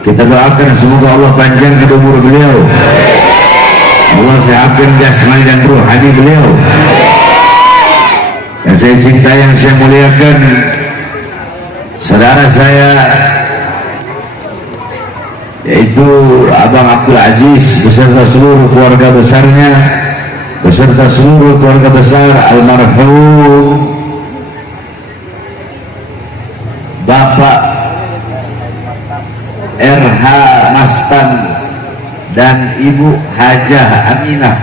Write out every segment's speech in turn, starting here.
Kita doakan semoga Allah panjangkan umur beliau, Allah sehatkan jasmani dan rohani beliau. Yang saya cintai, yang saya muliakan, saudara saya yaitu Abang Abdul Aziz beserta seluruh keluarga besarnya, beserta seluruh keluarga besar almarhum Bapak RH Mastan dan Ibu Hajah Aminah,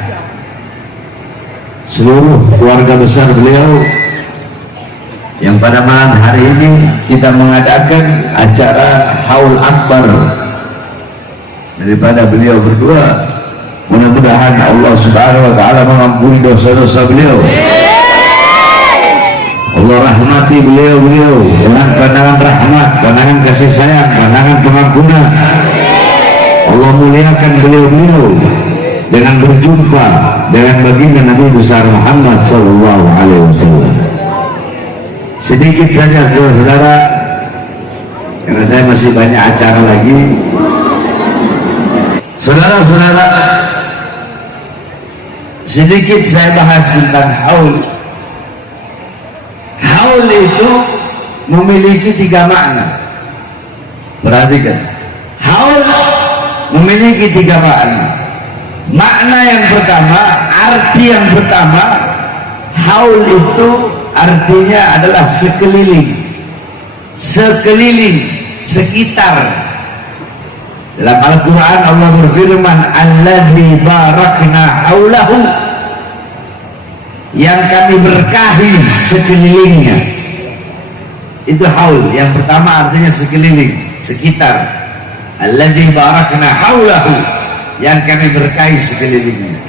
seluruh keluarga besar beliau yang pada malam hari ini kita mengadakan acara haul akbar daripada beliau berdua. Mudah-mudahan Allah Subhanahu wa taala mengampuni dosa-dosa beliau, Allah rahmati beliau dengan pandangan rahmat, pandangan kasih sayang, pandangan pengampuna. Allah muliakan beliau dengan berjumpa dengan baginda Nabi besar Muhammad sallallahu alaihi wasallam. Sedikit saja saudara, karena saya masih banyak acara lagi. Saudara-saudara, sedikit saya bahas tentang haul. Haul itu memiliki 3 makna. Perhatikan, haul memiliki 3 makna. Makna yang pertama, arti yang pertama, haul itu artinya adalah sekeliling, sekitar. Dalam Al-Quran Allah berfirman, alladzi barakna haulahu, yang kami berkahi sekelilingnya. Itu haul yang pertama, artinya sekeliling, sekitar. Alladzi barakna haulahu, yang kami berkahi sekelilingnya.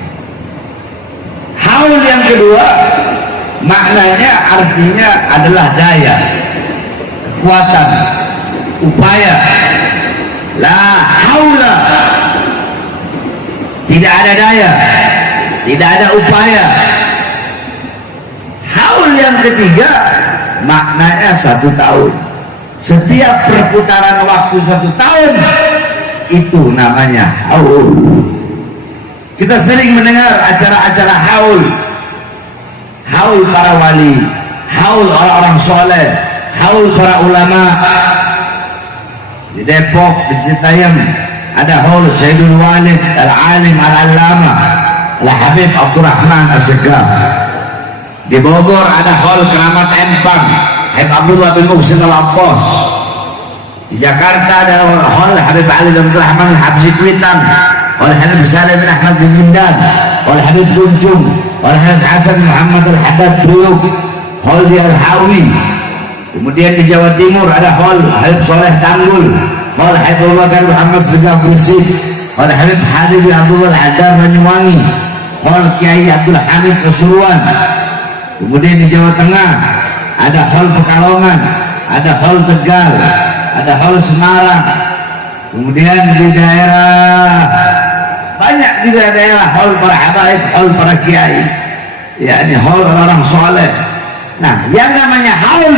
Haul yang kedua maknanya, artinya adalah daya, kekuatan, upaya. La haula, tidak ada daya, tidak ada upaya. Haul yang ketiga maknanya 1 tahun. Setiap perputaran waktu 1 tahun, itu namanya haul. Kita sering mendengar acara-acara haul, haul para wali, haul orang-orang soleh, haul para ulama. Di Depok, di Citayam ada haul Sayyidul Walid Al-Alim Al-Allama Al-Habib Abdurrahman As-Segaf. Di Bogor ada haul Keramat Empang Habib Abdullah bin Muhsin Al-Abbas. Di Jakarta ada haul Habib Ali bin Abdurrahman Al-Habsi Kuitang, haul Habib Salim bin Ahmad bin Jindan, haul Habib Kuncung, haul Habib Hasan Muhammad Al-Haddad Priuk, haul di Al-Hawi. Kemudian di Jawa Timur ada haul Habib Soleh Tanggul, haul Habib Abu Bakar Muhammad Segaf Gresik, haul Habib Habib Abdullah Al-Haddar Banyuwangi, haul Kiai Abdul Hamid Pasuruan. Kemudian di Jawa Tengah ada haul Pekalongan, ada haul Tegal, ada haul Semarang. Kemudian di daerah banyak di daerah haul para habaib, haul para kiai, yakni haul orang-orang soleh. Nah, yang namanya haul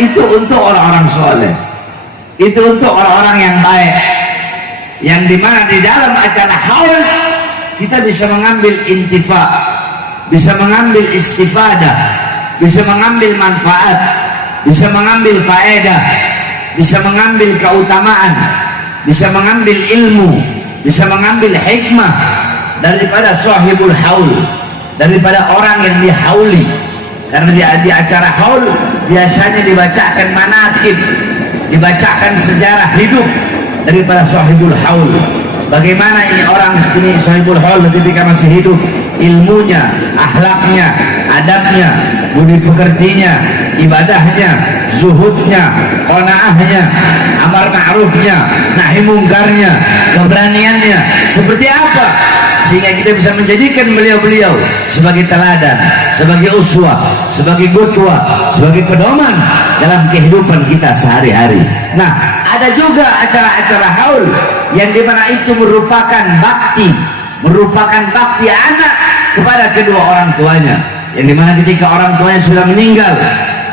itu untuk orang-orang soleh, itu untuk orang-orang yang baik, yang dimana di dalam acara haul kita bisa mengambil intifa, bisa mengambil istifadah, bisa mengambil manfaat, bisa mengambil faedah, bisa mengambil keutamaan, bisa mengambil ilmu, bisa mengambil hikmah daripada sahibul haul, daripada orang yang dihauli. Karena di acara haul biasanya dibacakan manaqib, dibacakan sejarah hidup daripada sahibul haul. Bagaimana ini orang ini sahibul haul ketika masih hidup, ilmunya, akhlaknya, adabnya, budi pekertinya, ibadahnya, zuhudnya, qanaahnya, amar ma'rufnya, nahi mungkarnya, keberaniannya seperti apa, sehingga kita bisa menjadikan beliau-beliau sebagai teladan, sebagai uswah, sebagai qudwah, sebagai pedoman dalam kehidupan kita sehari-hari. Nah, ada juga acara-acara haul yang dimana itu merupakan bakti anak kepada kedua orang tuanya, yang dimana ketika orang tuanya sudah meninggal,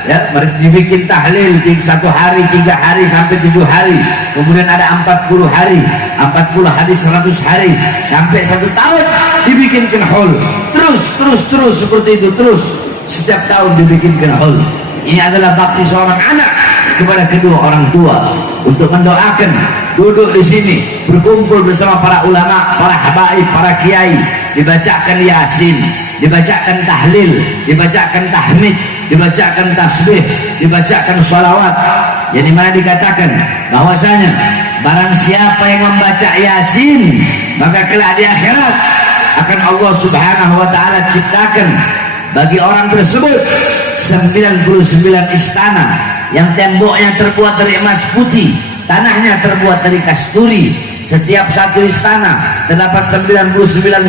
ya, dibikin tahlil di 1 hari, 3 hari sampai 7 hari, kemudian ada 40 hari, 40 hadis 100 hari sampai 1 tahun dibikinkan haul, terus seperti itu, terus setiap tahun dibikinkan haul. Ini adalah bakti seorang anak kepada kedua orang tua untuk mendoakan, duduk di sini berkumpul bersama para ulama, para habaib, para kiai, dibacakan yasin, dibacakan tahlil, dibacakan tahmid, dibacakan tasbih, dibacakan sholawat, yang dimana dikatakan bahwasanya barang siapa yang membaca yasin maka kelak di akhirat akan Allah subhanahu wa ta'ala ciptakan bagi orang tersebut 99 istana yang temboknya terbuat dari emas putih, tanahnya terbuat dari kasturi. Setiap satu istana terdapat 99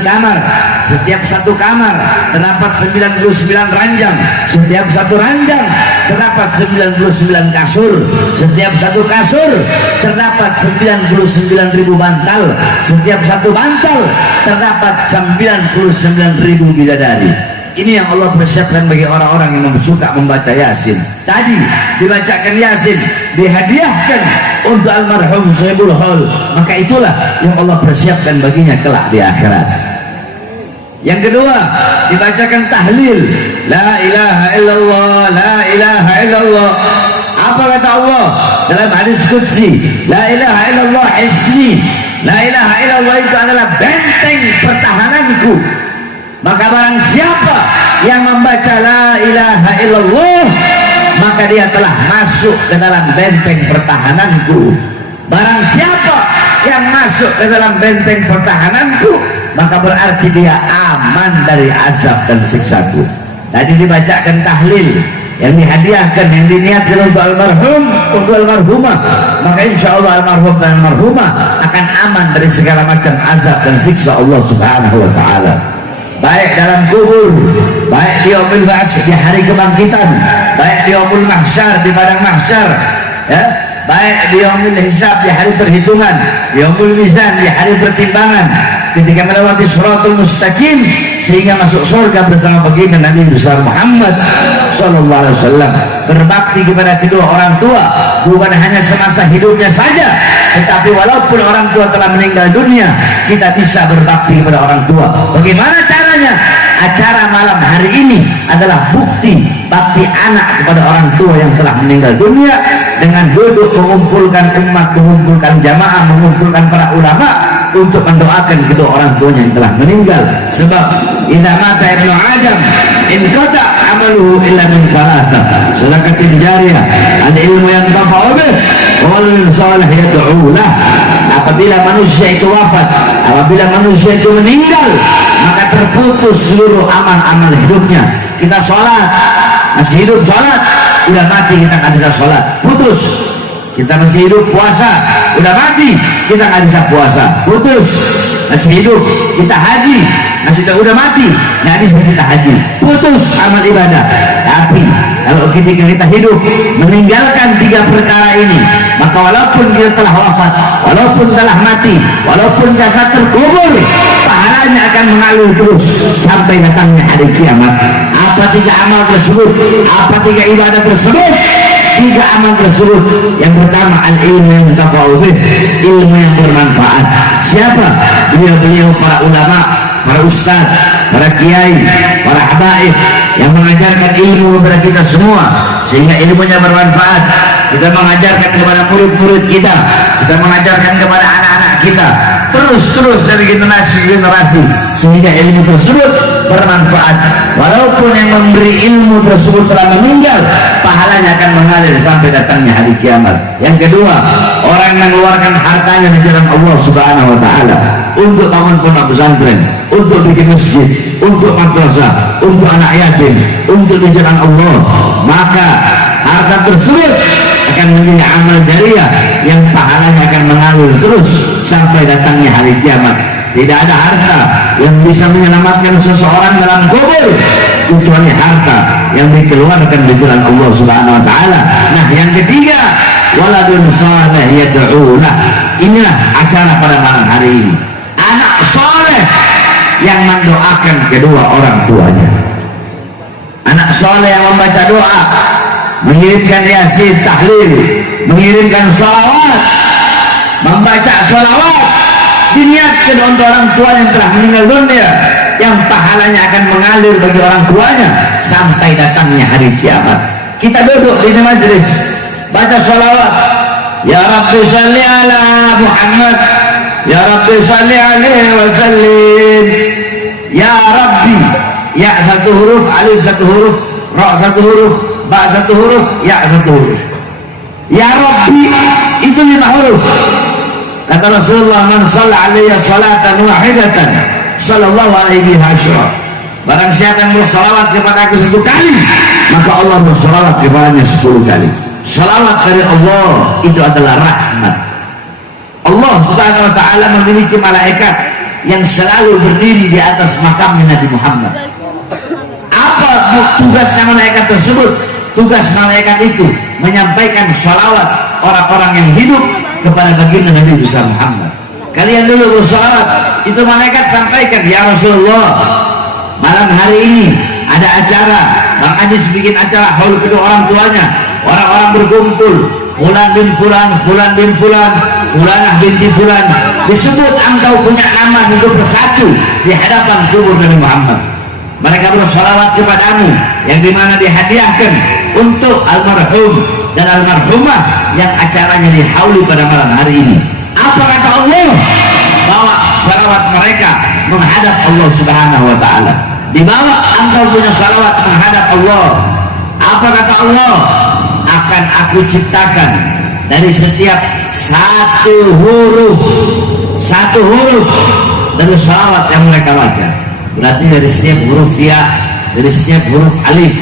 kamar, setiap satu kamar terdapat 99 ranjang, setiap satu ranjang terdapat 99 kasur, setiap satu kasur terdapat 99.000 bantal, setiap satu bantal terdapat 99.000 bidadari. Ini yang Allah persiapkan bagi orang-orang yang suka membaca yasin. Tadi dibacakan yasin, dihadiahkan untuk almarhum Sayyidul Hal, maka itulah yang Allah persiapkan baginya kelak di akhirat. Yang kedua, dibacakan tahlil, la ilaha illallah, la ilaha illallah. Apa kata Allah dalam hadis qudsi? La ilaha illallah ismi, la ilaha illallah itu adalah benteng pertahananku. Maka barang siapa yang membaca la ilaha illallah, maka dia telah masuk ke dalam benteng pertahananku. Barang siapa yang masuk ke dalam benteng pertahananku, maka berarti dia aman dari azab dan siksaku. Tadi dibacakan tahlil yang dihadiahkan, yang diniatkan untuk almarhum, untuk almarhumah, maka insya Allah almarhum dan almarhumah akan aman dari segala macam azab dan siksa Allah subhanahu wa ta'ala, baik dalam kubur, baik di yaumul ba'ats, di hari kebangkitan, baik di yaumul mahsyar, di padang mahsyar, ya, baik di yaumul hisab, di hari perhitungan, di yaumul mizan, di hari pertimbangan, ketika melewati siratul mustaqim sehingga masuk surga bersama baginda Nabi besar Muhammad sallallahu alaihi wasallam. Berbakti kepada kedua orang tua bukan hanya semasa hidupnya saja, tetapi walaupun orang tua telah meninggal dunia, kita bisa berbakti kepada orang tua. Bagaimana caranya? Acara malam hari ini adalah bukti bakti anak kepada orang tua yang telah meninggal dunia, dengan duduk mengumpulkan umat, mengumpulkan jamaah, mengumpulkan para ulama untuk mendoakan kedua orang tuanya yang telah meninggal. Sebab idza mata ibnu adam inqata amaluhu illa min thalatha sadaqatin jariyah, al ilmu yang tafa'u bih wal salih yad'u lah. Apabila manusia itu wafat, apabila manusia itu meninggal, maka terputus seluruh amal-amal hidupnya. Kita sholat, masih hidup sholat, udah mati kita nggak bisa sholat, putus. Kita masih hidup puasa, udah mati kita nggak bisa puasa, putus. Masih hidup kita haji, masih udah mati nggak bisa kita haji, putus amal ibadah. Tapi kalau kita hidup meninggalkan 3 perkara ini, maka walaupun kita telah wafat, walaupun telah mati, walaupun jasad terkubur, pahalanya akan mengalir terus sampai datangnya hari kiamat. Apa 3 amal tersebut? Apa 3 ibadah tersebut? 3 amal tersebut. Yang pertama, al-ilmu yang tafa'u bih, ilmu yang bermanfaat. Siapa? Beliau para ulama, para ustaz, para kiai, para habaib yang mengajarkan ilmu kepada kita semua sehingga ilmunya bermanfaat. Kita mengajarkan kepada murid-murid kita, kita mengajarkan kepada anak-anak kita, terus dari generasi ke generasi, sehingga ilmu tersebut bermanfaat. Walaupun yang memberi ilmu tersebut telah meninggal, pahalanya akan mengalir sampai datangnya hari kiamat. Yang kedua, orang yang mengeluarkan hartanya di jalan Allah subhanahu wa ta'ala untuk bangun pondok pesantren, untuk bikin masjid, untuk madrasah, untuk anak yatim, untuk di jalan Allah, maka harta tersebut akan menjadi amal jariah yang pahalanya akan mengalir terus sampai datangnya hari kiamat. Tidak ada harta yang bisa menyelamatkan seseorang dalam kubur kecuali harta yang dikeluarkan di jalan Allah subhanahu wa ta'ala. Nah, yang ketiga, waladun saleh yad'ulah. Inilah acara pada malam hari ini, anak soleh yang mendoakan kedua orang tuanya. Anak soleh yang membaca doa, mengirimkan yasin, tahlil, mengirimkan sholawat, membaca sholawat, diniatkan untuk orang tua yang telah meninggal dunia, yang pahalanya akan mengalir bagi orang tuanya sampai datangnya hari kiamat. Kita duduk di majelis baca sholawat, ya Rabbi salli ala Muhammad, ya Rabbi salli alaihi wa sallim, ya Rabbi, ya satu huruf, alif satu huruf, ra satu huruf, ba satu huruf, ya satu huruf. Ya Rabbi itu 5 huruf. Kata Rasulullah, man shalla alaiya salatan wahidatan sallallahu alaihi wasallam, barang siapa yang bersalawat kepada aku 1 kali, maka Allah bersalawat kepadanya 10 kali. Salawat dari Allah itu adalah rahmat. Allah subhanahu wa ta'ala memiliki malaikat yang selalu berdiri di atas makamnya Nabi Muhammad. Apa tugasnya malaikat tersebut? Tugas malaikat itu menyampaikan salawat orang-orang yang hidup kepada baginda Nabi besar Muhammad. Kalian dulu bersalawat, itu malaikat sampaikan, ya Rasulullah, malam hari ini ada acara, Bang Ajis bikin acara haul kedua orang tuanya, orang-orang berkumpul, fulan bin fulan, fulan bin fulan, fulanah binti fulan, disebut engkau punya nama hidup bersatu di hadapan kubur Nabi Muhammad. Mereka bersalawat kepadamu, yang dimana dihadiahkan untuk almarhum dan almarhumah yang acaranya dihauli pada malam hari ini. Apa kata Allah? Bawa salawat mereka menghadap Allah subhanahu wa ta'ala. Dibawa engkau punya salawat menghadap Allah. Apa kata Allah? Akan aku ciptakan dari setiap satu huruf dari salawat yang mereka baca. Berarti dari setiap huruf ya, dari setiap huruf alif,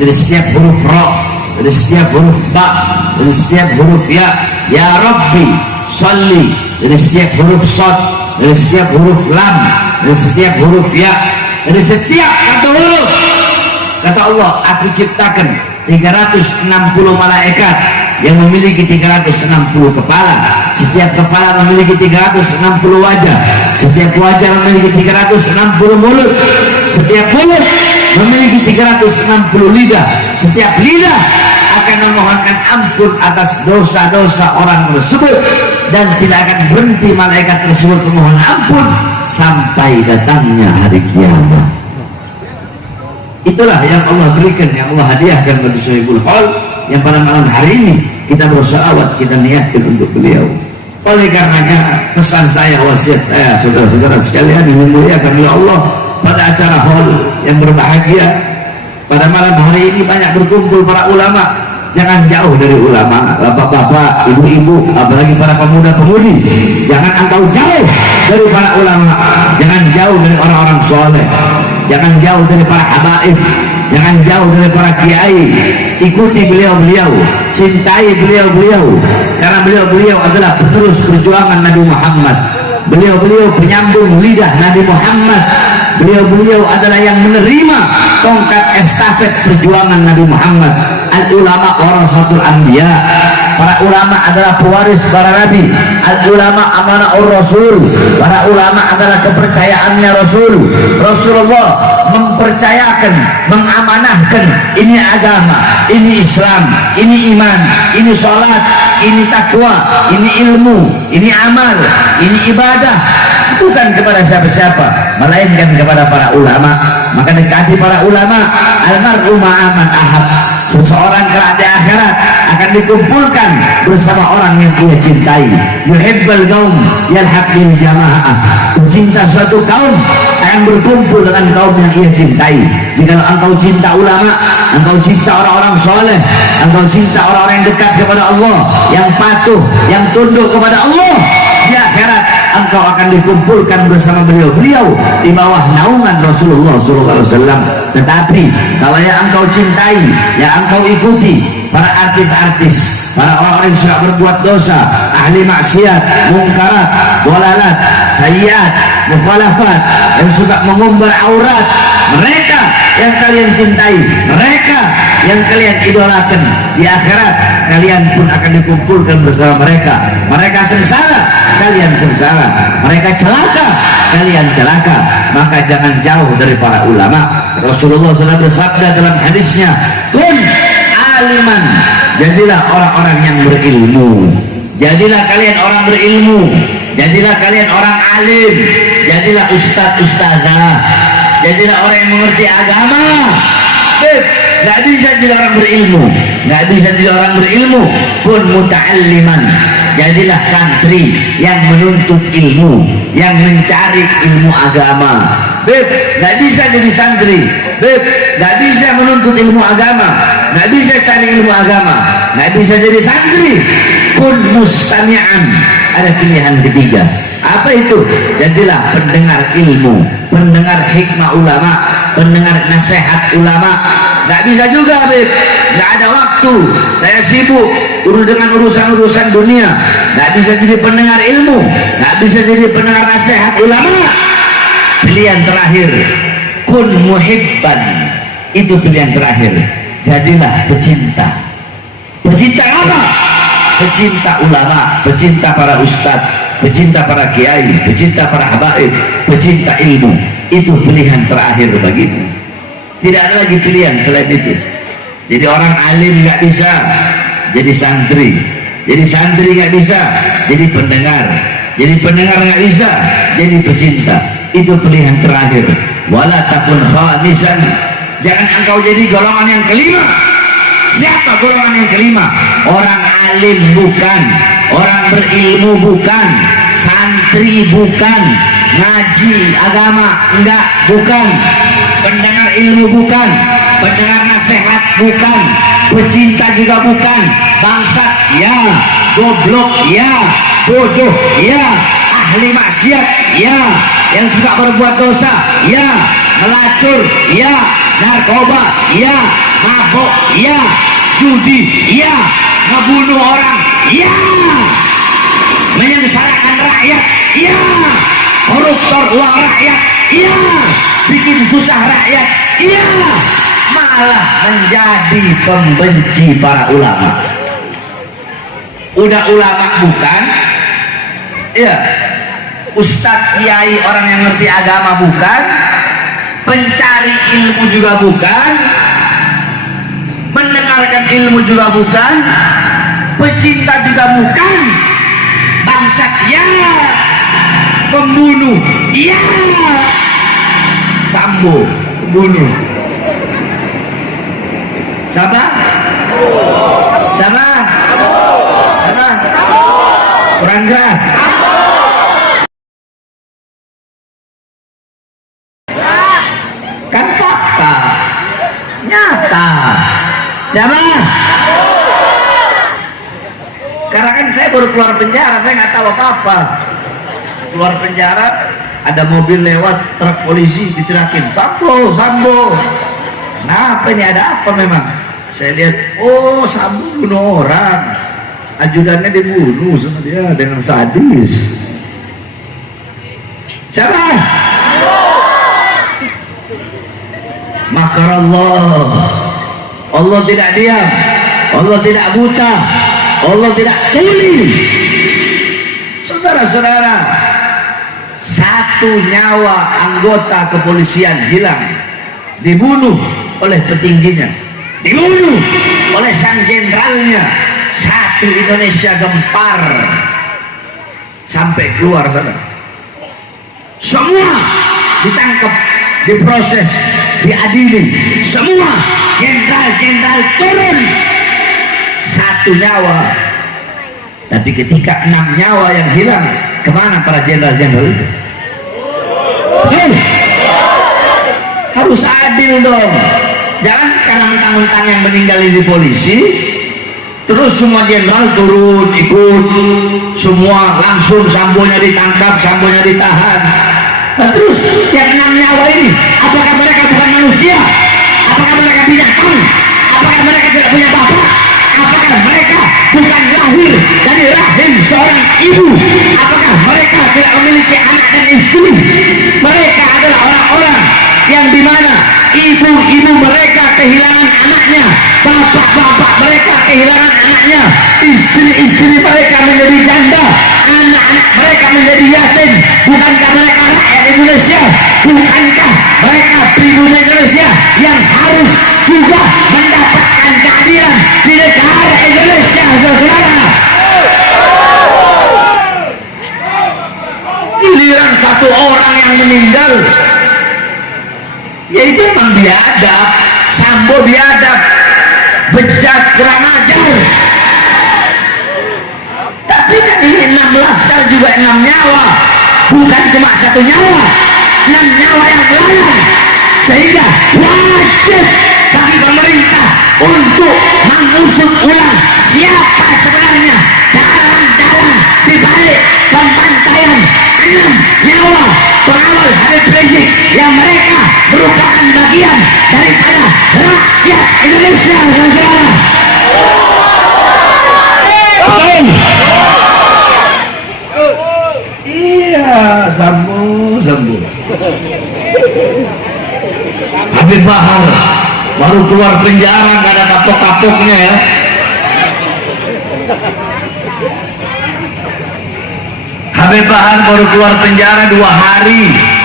dari setiap huruf ra, dari setiap huruf ba, dari setiap huruf ya Rabbi sholli, dari setiap huruf shad, dari setiap huruf lam, dari setiap huruf ya, dari setiap satu huruf, kata Allah, aku ciptakan 360 malaikat yang memiliki 360 kepala. Setiap kepala memiliki 360 wajah. Setiap wajah memiliki 360 mulut. Setiap mulut memiliki 360 lidah. Setiap lidah akan memohonkan ampun atas dosa-dosa orang tersebut, dan tidak akan berhenti malaikat tersebut memohon ampun sampai datangnya hari kiamat. Itulah yang Allah berikan, yang Allah hadiahkan bagi Sohibul Hal, yang pada malam hari ini kita bersalawat, kita niatkan untuk beliau. Oleh karenanya pesan saya, wasiat saya, saudara-saudara sekalian yang dimuliakan oleh Allah, pada acara hal yang berbahagia pada malam hari ini banyak berkumpul para ulama. Jangan jauh dari ulama, bapak-bapak, ibu-ibu, apalagi para pemuda-pemudi. Jangan engkau jauh dari para ulama, jangan jauh dari orang-orang soleh, jangan jauh dari para habaib, jangan jauh dari para kiai. Ikuti beliau-beliau, cintai beliau-beliau, karena beliau-beliau adalah penerus perjuangan Nabi Muhammad. Beliau-beliau penyambung lidah Nabi Muhammad. Beliau-beliau adalah yang menerima tongkat estafet perjuangan Nabi Muhammad. Al-ulama warasatul anbiya. Para ulama adalah pewaris para nabi. Al-ulama amanahur rasul. Para ulama adalah kepercayaannya Rasul. Rasulullah mempercayakan, mengamanahkan, ini agama, ini Islam, ini iman, ini sholat, ini takwa, ini ilmu, ini amal, ini ibadah, bukan kepada siapa-siapa, melainkan kepada para ulama. Maka dekati para ulama. Almarhum ma'aman ahab. Seseorang kelak di akhirat akan dikumpulkan bersama orang yang ia cintai. Yuhibbal qaum yalhaq bil jamaah. Cinta suatu kaum akan berkumpul dengan kaum yang ia cintai. Jika engkau cinta ulama, engkau cinta orang-orang soleh, engkau cinta orang-orang yang dekat kepada Allah, yang patuh, yang tunduk kepada Allah, di akhirat engkau akan dikumpulkan bersama beliau-beliau di bawah naungan Rasulullah SAW. Tetapi kalau yang engkau cintai, yang engkau ikuti, para artis-artis, para orang-orang yang suka berbuat dosa, ahli maksiat, mungkarat, dolalat, sayyiat, mukhalafat, yang suka mengumbar aurat, mereka yang kalian cintai, mereka yang kalian idolakan, di akhirat kalian pun akan dikumpulkan bersama mereka. Mereka sengsara, kalian sengsara. Mereka celaka, kalian celaka. Maka jangan jauh dari para ulama. Rasulullah SAW bersabda dalam hadisnya, kun muta'alliman, jadilah orang-orang yang berilmu. Jadilah kalian orang berilmu, jadilah kalian orang alim, jadilah ustadz ustazah, jadilah orang yang mengerti agama. Nggak bisa jadi orang berilmu, nggak bisa jadi orang berilmu. Kun muta'alliman, jadilah santri yang menuntut ilmu, yang mencari ilmu agama. Nggak bisa jadi santri, nggak bisa menuntut ilmu agama, nggak bisa cari ilmu agama, nggak bisa jadi santri. Kun mustami'an, ada pilihan ketiga. Apa itu? Jadilah pendengar ilmu, pendengar hikmah ulama, pendengar nasihat ulama. Nggak bisa juga, nggak ada waktu, saya sibuk dengan urusan-urusan dunia. Nggak bisa jadi pendengar ilmu, nggak bisa jadi pendengar nasihat ulama. Pilihan terakhir, kun muhibban, itu pilihan terakhir. Jadilah pecinta. Pecinta apa? Pecinta ulama, pecinta para ustadz, pecinta para kiai, pecinta para habaib, pecinta ilmu. Itu pilihan terakhir bagimu. Tidak ada lagi pilihan selain itu. Jadi orang alim nggak bisa jadi santri, jadi santri nggak bisa jadi pendengar, jadi pendengar nggak bisa jadi pecinta. Itu pilihan terakhir. Wala takun khamisan, jangan engkau jadi golongan yang kelima. Siapa golongan yang kelima? Orang alim bukan, orang berilmu bukan, santri bukan, ngaji agama enggak, bukan, pendengar ilmu bukan, pendengar nasihat bukan, pecinta juga bukan, bangsat ya, goblok ya, bodoh ya, ahli maksiat ya, yang suka berbuat dosa ya, melacur ya, narkoba ya, mabuk ya, judi ya, ngebunuh orang ya, menyengsarakan rakyat ya, koruptor uang rakyat ya, bikin susah rakyat ya, malah menjadi pembenci para ulama. Udah ulama bukan ya, ustadz kiai orang yang ngerti agama bukan, pencari ilmu juga bukan, mendengarkan ilmu juga bukan, pecinta juga bukan, bangsat ya, pembunuh ya, Sambo pembunuh, siapa? Siapa? Siapa? Kurang keras. Kan fakta nyata. Siapa? Karena kan saya baru keluar penjara, saya nggak tahu apa-apa. Keluar penjara, ada mobil lewat, truk polisi diterakin, Sambo, Sambo. Kenapa ini, ada apa memang? Saya lihat, oh Sambo bunuh orang, ajudannya dibunuh sama dia dengan sadis. Siapa? Makar Allah. Allah tidak diam, Allah tidak buta, Allah tidak tuli. Saudara-saudara, satu nyawa anggota kepolisian hilang, dibunuh oleh petingginya, dibunuh oleh sang jenderalnya. Satu Indonesia gempar sampai keluar sana. Semua ditangkap, diproses, diadili, semua jenderal-jenderal turun. Satu nyawa. Tapi ketika 6 nyawa yang hilang, kemana para jenderal-jenderal itu? Harus adil dong. Jangan karena mentang-mentang yang meninggal di polisi, terus semua jenderal turun ikut, semua langsung Sambonya ditangkap, Sambonya ditahan. Nah, terus yang 6 nyawa ini, apakah mereka bukan manusia? Apakah mereka binatang? Apakah mereka tidak punya bapak? Apakah mereka bukan lahir dari rahim seorang ibu? Apakah mereka tidak memiliki anak dan istri? Mereka adalah orang-orang yang dimana ibu-ibu mereka kehilangan anaknya, bapak-bapak mereka kehilangan anaknya, istri-istri mereka menjadi janda, anak-anak mereka menjadi yatim. Bukankah mereka rakyat Indonesia? Bukankah mereka pribumi Indonesia yang harus juga mendapatkan keadilan di negara Indonesia, saudara? Giliran satu orang yang meninggal, yaitu memang biadab, Sambo biadab, bejat, kurang ajar. Tapi kan ini 16 kali juga 6 nyawa, bukan cuma 1 nyawa, 6 nyawa yang melayang. Sehingga wajib bagi pemerintah untuk mengusut ulang siapa sebenarnya dalang-dalang di balik pembantaian 6 nyawa pengawal Habib Rizik yang mereka merupakan bagian daripada rakyat Indonesia, saudara. Iya, Sambo. Habib Bahar baru keluar penjara, nggak ada kapok-kapoknya ya. Habib Bahar baru keluar penjara 2 hari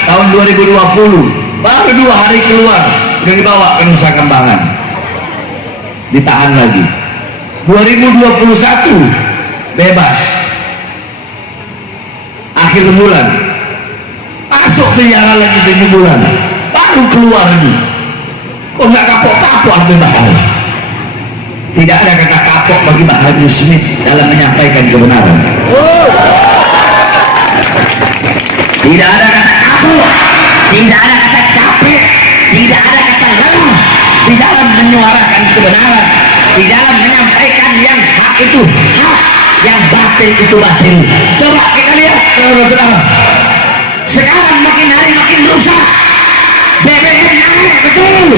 tahun 2020, baru 2 hari keluar, udah dibawa ke Nusa Kambangan, ditahan lagi. 2021 bebas, akhir bulan masuk penjara lagi 7 bulan, baru keluar lagi. Kok nggak kapok-kapok Habib Bahar? Tidak ada kata kapok bagi Bahar Smith dalam menyampaikan kebenaran. Tidak ada kata kapok, tidak ada kata capek, tidak ada kata lelah di dalam menyuarakan kebenaran, di dalam menyampaikan yang hak itu hak, yang batil itu batil. Coba kita lihat, saudara-saudara, sekarang makin hari makin rusak, BBM naik, betul.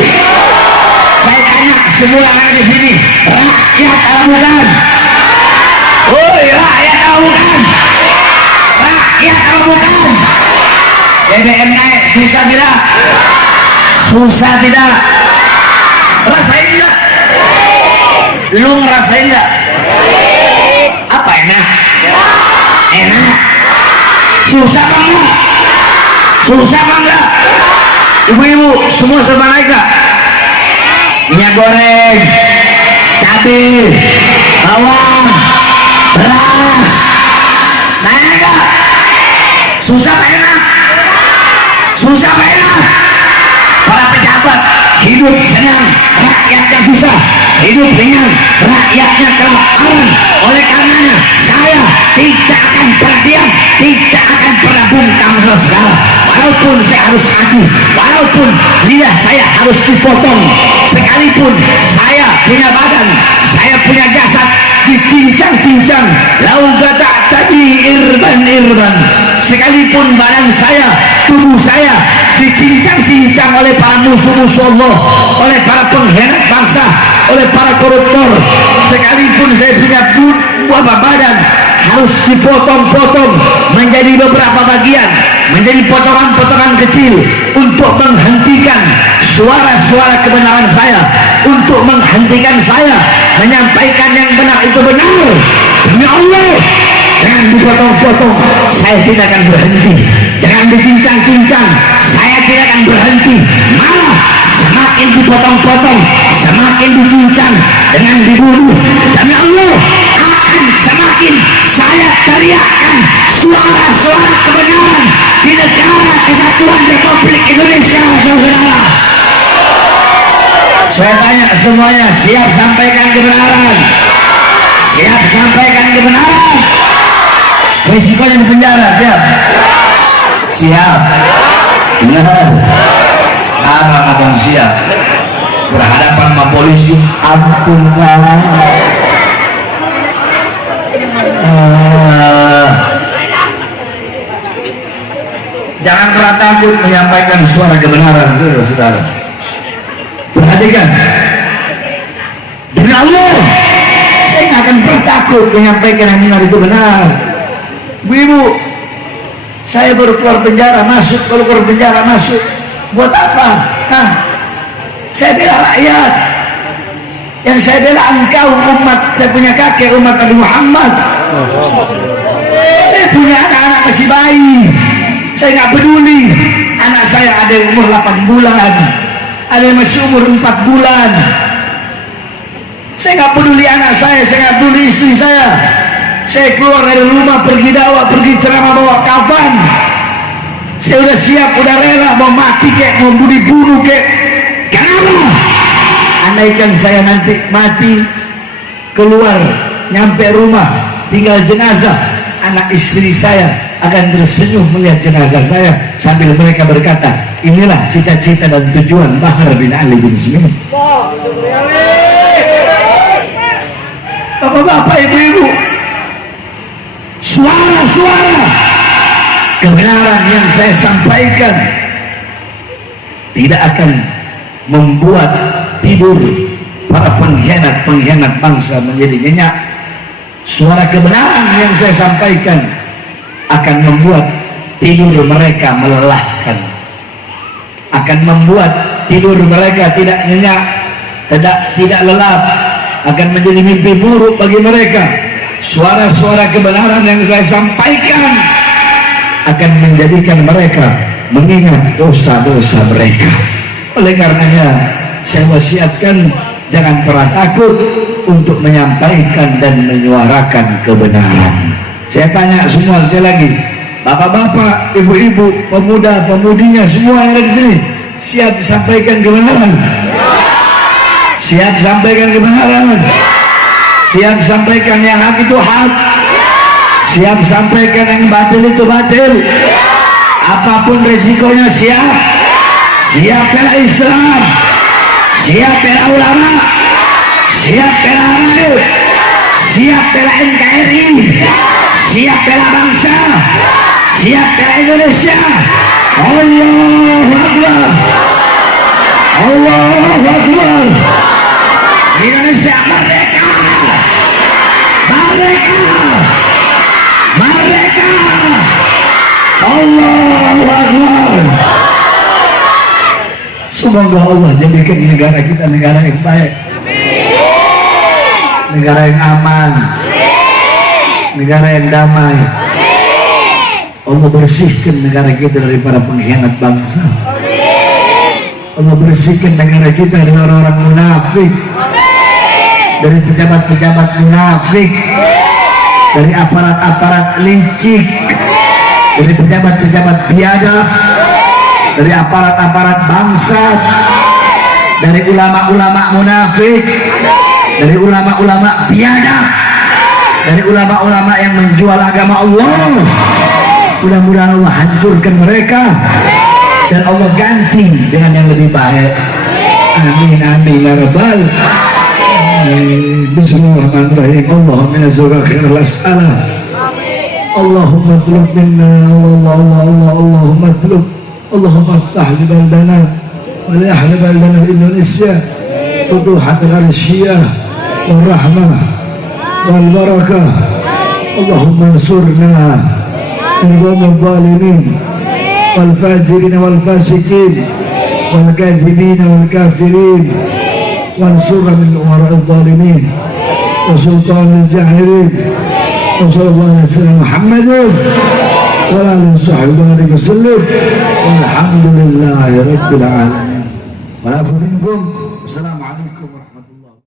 Saya tanya semua yang ada di sini, rakyat atau bukan? Woi, rakyat atau bukan? Rakyat atau bukan? BBM naik, susah tidak? Susah tidak? Rasain enggak? Lu ngerasain enggak? Apa enak? Enak. Susah apa enggak? Susah apa enggak? Ibu-ibu semua serba naik enggak? Minyak goreng, cabai, bawang, beras, naik enggak? Susah apa enak? Susah apa enak? Para pejabat hidup senang, rakyatnya susah, hidup ringan, rakyatnya kelaparan. Oleh karenanya saya tidak akan berdiam, tidak akan pernah bungkam, saudara. Walaupun saya harus mati, walaupun lidah saya harus dipotong, sekalipun saya punya badan, saya punya jasad dicincang-cincang, lau gata tadi irban, sekalipun badan saya, tubuh saya dicincang-cincang oleh para musuh-musuh Allah, oleh para pengkhianat bangsa, oleh para koruptor, sekalipun saya punya badan harus dipotong-potong menjadi beberapa bagian, menjadi potongan-potongan kecil untuk menghentikan suara-suara kebenaran saya, untuk menghentikan saya menyampaikan yang benar itu benar. Demi Allah, jangan dipotong-potong, saya tidak akan berhenti. Jangan dicincang-cincang, saya tidak akan berhenti. Malah semakin dipotong-potong, semakin dicincang dengan dibunuh. Demi Allah, akan semakin saya teriakkan suara-suara kebenaran di negara kesatuan Republik Indonesia, saudara. Saya tanya semuanya, siap sampaikan kebenaran? Siap sampaikan kebenaran? Risikonya di penjara, siap? Siap. Benar. Sekarang abang siap berhadapan sama polisi. Ampun jangan pernah takut menyampaikan suara kebenaran, saudara. Perhatikan, demi Allah, saya nggak akan pernah takut menyampaikan yang benar itu benar. Ibu, saya baru keluar penjara masuk, baru keluar penjara masuk. Buat apa? Nah, saya bela rakyat. Yang saya bela engkau umat, saya punya kakek umat Nabi Muhammad. Saya punya anak-anak masih bayi. Saya nggak peduli anak saya ada yang umur 8 bulan, ada yang masih umur 4 bulan. Saya nggak peduli anak saya nggak peduli istri saya. Saya keluar dari rumah pergi dakwah, pergi ceramah bawa kafan. Saya udah siap, udah rela mau mati kek, mau bunuh kek. Kenapa? Andaikan saya nanti mati, keluar nyampe rumah tinggal jenazah, anak istri saya akan tersenyum melihat jenazah saya sambil mereka berkata, inilah cita-cita dan tujuan Bahar bin Ali bin Smith. Bapak-bapak, ibu-ibu, suara-suara kebenaran yang saya sampaikan tidak akan membuat tidur para pengkhianat bangsa menjadi nyenyak. Suara kebenaran yang saya sampaikan akan membuat tidur mereka melelahkan, akan membuat tidur mereka tidak nyenyak, tidak lelap, akan menjadi mimpi buruk bagi mereka. Suara-suara kebenaran yang saya sampaikan akan menjadikan mereka mengingat dosa-dosa mereka. Oleh karenanya saya wasiatkan, jangan pernah takut untuk menyampaikan dan menyuarakan kebenaran. Saya tanya semua sekali lagi, bapak-bapak, ibu-ibu, pemuda-pemudinya, semua yang ada di sini, siap disampaikan kebenaran? Siap sampaikan kebenaran? Siap sampaikan yang hak itu hak? Siap sampaikan yang batil itu batil? Apapun resikonya siap? Siap bela Islam? Siap bela ulama? Siap bela rakyat? Siap bela NKRI? Siap bela bangsa? Siap bela Indonesia? Allahu Akbar! Allahu Akbar! Indonesia merdeka! Merdeka! Merdeka! Allahu Akbar! Semoga Allah jadikan negara kita negara yang baik, negara yang aman, negara yang damai. Allah bersihkan negara kita dari para pengkhianat bangsa. Allah bersihkan negara kita dari orang-orang munafik, dari pejabat-pejabat munafik, dari aparat-aparat licik, dari pejabat-pejabat biadab, dari aparat-aparat bangsa, dari ulama-ulama munafik, dari ulama-ulama biadab, dari ulama-ulama yang menjual agama Allah. Mudah-mudahan Allah hancurkan mereka dan Allah ganti dengan yang lebih baik. Amin amin ya rabbal alamin. Bismillahirrahmanirrahim. Allahumma yazurka khairal as'alah. Allahumma tlub minna Allahumma tlub. Allahumma aftah li baldana wa li ahli baldana Indonesia futuhat al-arsyiyah wal rahmah wal barakah. Allahumma ansurna القوم الظالمين والفاجرين والفاسقين والكاذبين والكافرين وانصرنا من الأمراء الظالمين وسلطان الجاهلين وصلى الله على سيدنا محمد وعلى آله وصحبه وسلم والحمد لله رب العالمين. والعفو منكم. السلام عليكم.